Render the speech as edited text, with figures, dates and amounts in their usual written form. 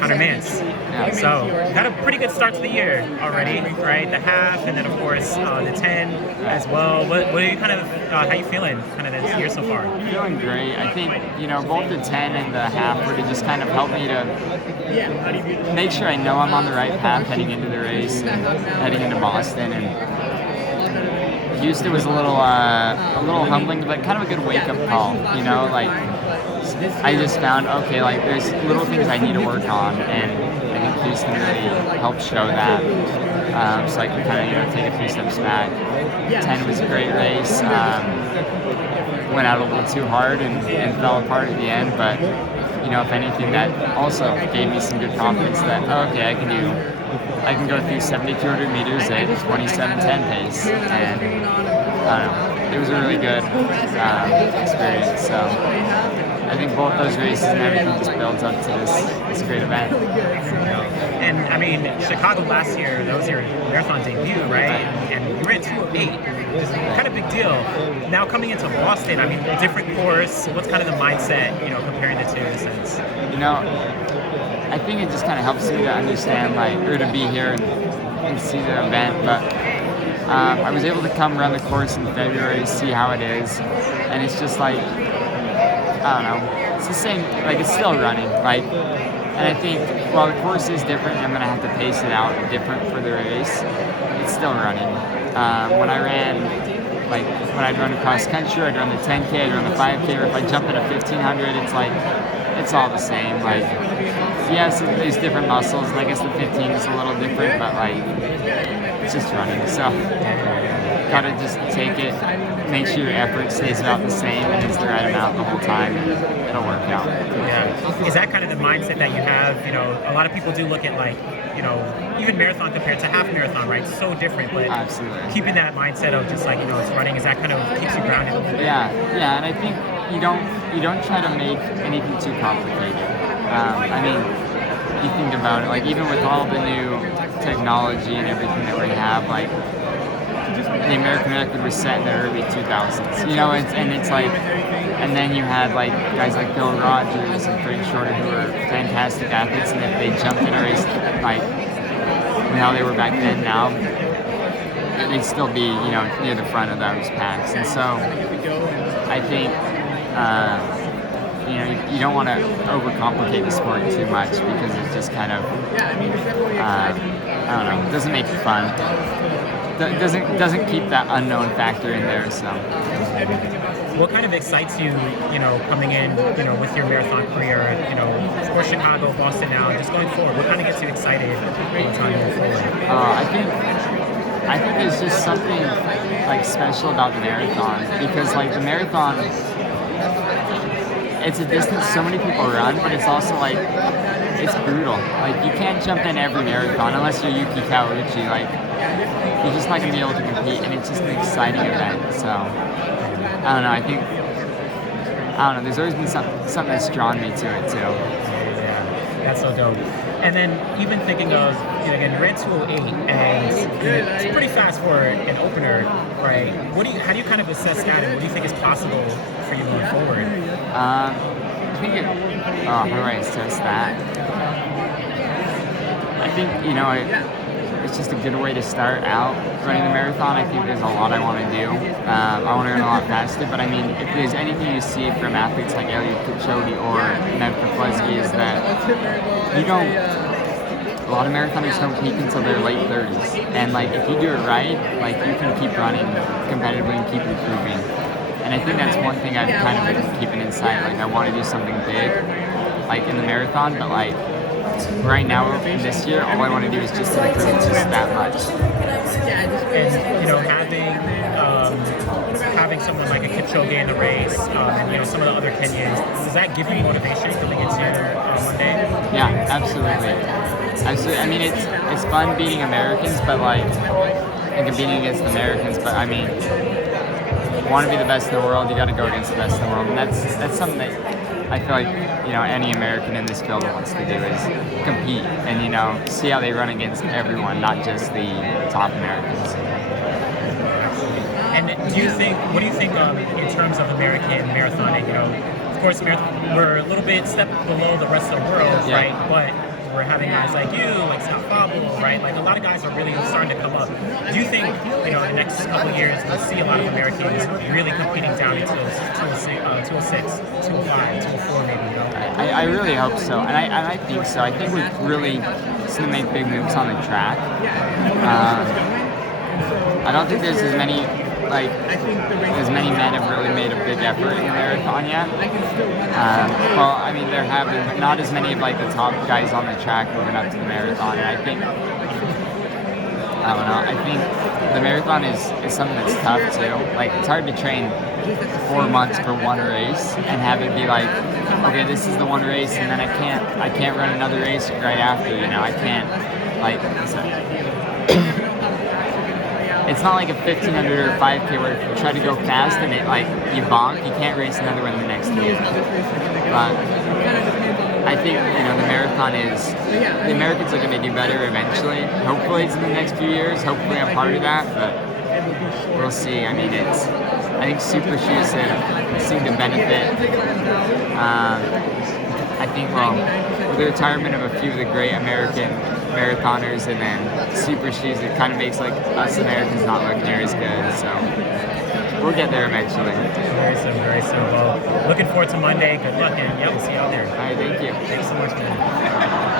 Connor Mantz. Yeah. So got a pretty good start to the year already, right? The half, and then of course the 10 as well. What are you kind of how you feeling kind of this year so far? Feeling great. I think, both the 10 and the half were to just kind of help me to make sure I know I'm on the right path heading into the race and heading into Boston. And Houston was a little humbling, but kind of a good wake-up call, like I just found, okay, like there's little things I need to work on, and I think Houston really helped show that. So I can kind of, take a few steps back. 10 was a great race. Went out a little too hard and fell apart at the end, but if anything, that also gave me some good confidence that, okay, I can go through 7,200 meters at 27:10 pace, and I don't know, it was a really good experience. So I think both those races and everything just builds up to this great event. And I mean, Chicago last year, that was your marathon debut, right? And you ran 2:08. Kind of big deal. Now coming into Boston, I mean, different course. What's kind of the mindset, comparing the two in a sense? I think it just kind of helps me to understand, or to be here and see the event. But I was able to come around the course in February, see how it is, and it's just I don't know, it's the same, it's still running, and I think while the course is different, I'm gonna have to pace it out different for the race. It's still running. When I'd run across country, I'd run the 10K, I'd run the 5K, or if I jump at a 1500, it's all the same. Yes, there's different muscles, and I guess the 15 is a little different, but it's just running. So gotta just take it, make sure your effort stays about the same and is the right amount the whole time, and it'll work out. Yeah. Is that kind of the mindset that you have? A lot of people do look at even marathon compared to half marathon, right? So different, but absolutely keeping that mindset of just it's running, is that kind of keeps you grounded? Yeah, and I think you don't try to make anything too complicated. You think about it, even with all the new technology and everything that we have, the American record was set in the early 2000s, and then you had guys like Bill Rogers and Frank Shorter, who were fantastic athletes, and if they jumped in a race how they were back then now, they'd still be near the front of those packs. And so I think you don't want to overcomplicate the sport too much, because it just kind of I don't know, doesn't make it fun. Doesn't keep that unknown factor in there. So what kind of excites you, coming in, with your marathon career, for Chicago, Boston now, just going forward? What kind of gets you excited all the time going forward? I think there's just something special about the marathon, because the marathon, it's a distance so many people run, but it's also it's brutal. You can't jump in every marathon unless you're Yuki Kawauchi. You're just not going to be able to compete, and it's just an exciting event. So, I don't know, there's always been something that's drawn me to it, too. Yeah, that's so dope. And then even thinking of, again, you ran 2:08, and it's pretty fast for an opener, right? How do you kind of assess that, and what do you think is possible for you moving forward? I think how do I assess that? I think, it's just a good way to start out running the marathon. I think there's a lot I want to do. I want to run a lot faster, but if there's anything you see from athletes like Eliud Kipchoge or Mantz, is that a lot of marathoners don't peak until their late 30s. And if you do it right, you can keep running competitively and keep improving. And I think that's one thing I've kind of been keeping inside. I want to do something big, in the marathon, but right now, this year, all I want to do is just improve just that much. And having someone like a Kipchoge in the race, and some of the other Kenyans, does that give you motivation coming into Monday? Yeah, absolutely. I mean, it's fun beating Americans, but and competing against Americans. But want to be the best in the world, you got to go against the best in the world, and that's something that I feel any American in this field wants to do, is compete and see how they run against everyone, not just the top Americans. And what do you think in terms of American marathoning? course, we're a little bit step below the rest of the world, right? But we're having guys like you, like Scott Fabel, right? Like a lot of guys are really starting to come up. Do you think, in the next couple of years, we'll see a lot of Americans really competing down into 206, 205, 204 maybe, I really hope so, and I think so. I think we're really going to make big moves on the track. I don't think there's as many men have really made a big effort in the marathon yet. Well, I mean, there have been, but not as many of the top guys on the track moving up to the marathon. And I think the marathon is something that's tough too. It's hard to train 4 months for one race and have it be okay, this is the one race, and then I can't run another race right after. I can't it's not like a 1500 or 5K where if you try to go fast and you bonk, you can't race another one the next day. But I think the Americans are going to do better eventually. Hopefully it's in the next few years. Hopefully I'm part of that, but we'll see. I mean, I think super shoes seem to benefit. I think, with the retirement of a few of the great American marathoners, and then super shoes, it kind of makes us Americans not look near as good. So we'll get there eventually. Very soon, very soon. Well, looking forward to Monday. Good luck, and we'll see you out there. All right, thank you. Thanks so much, man.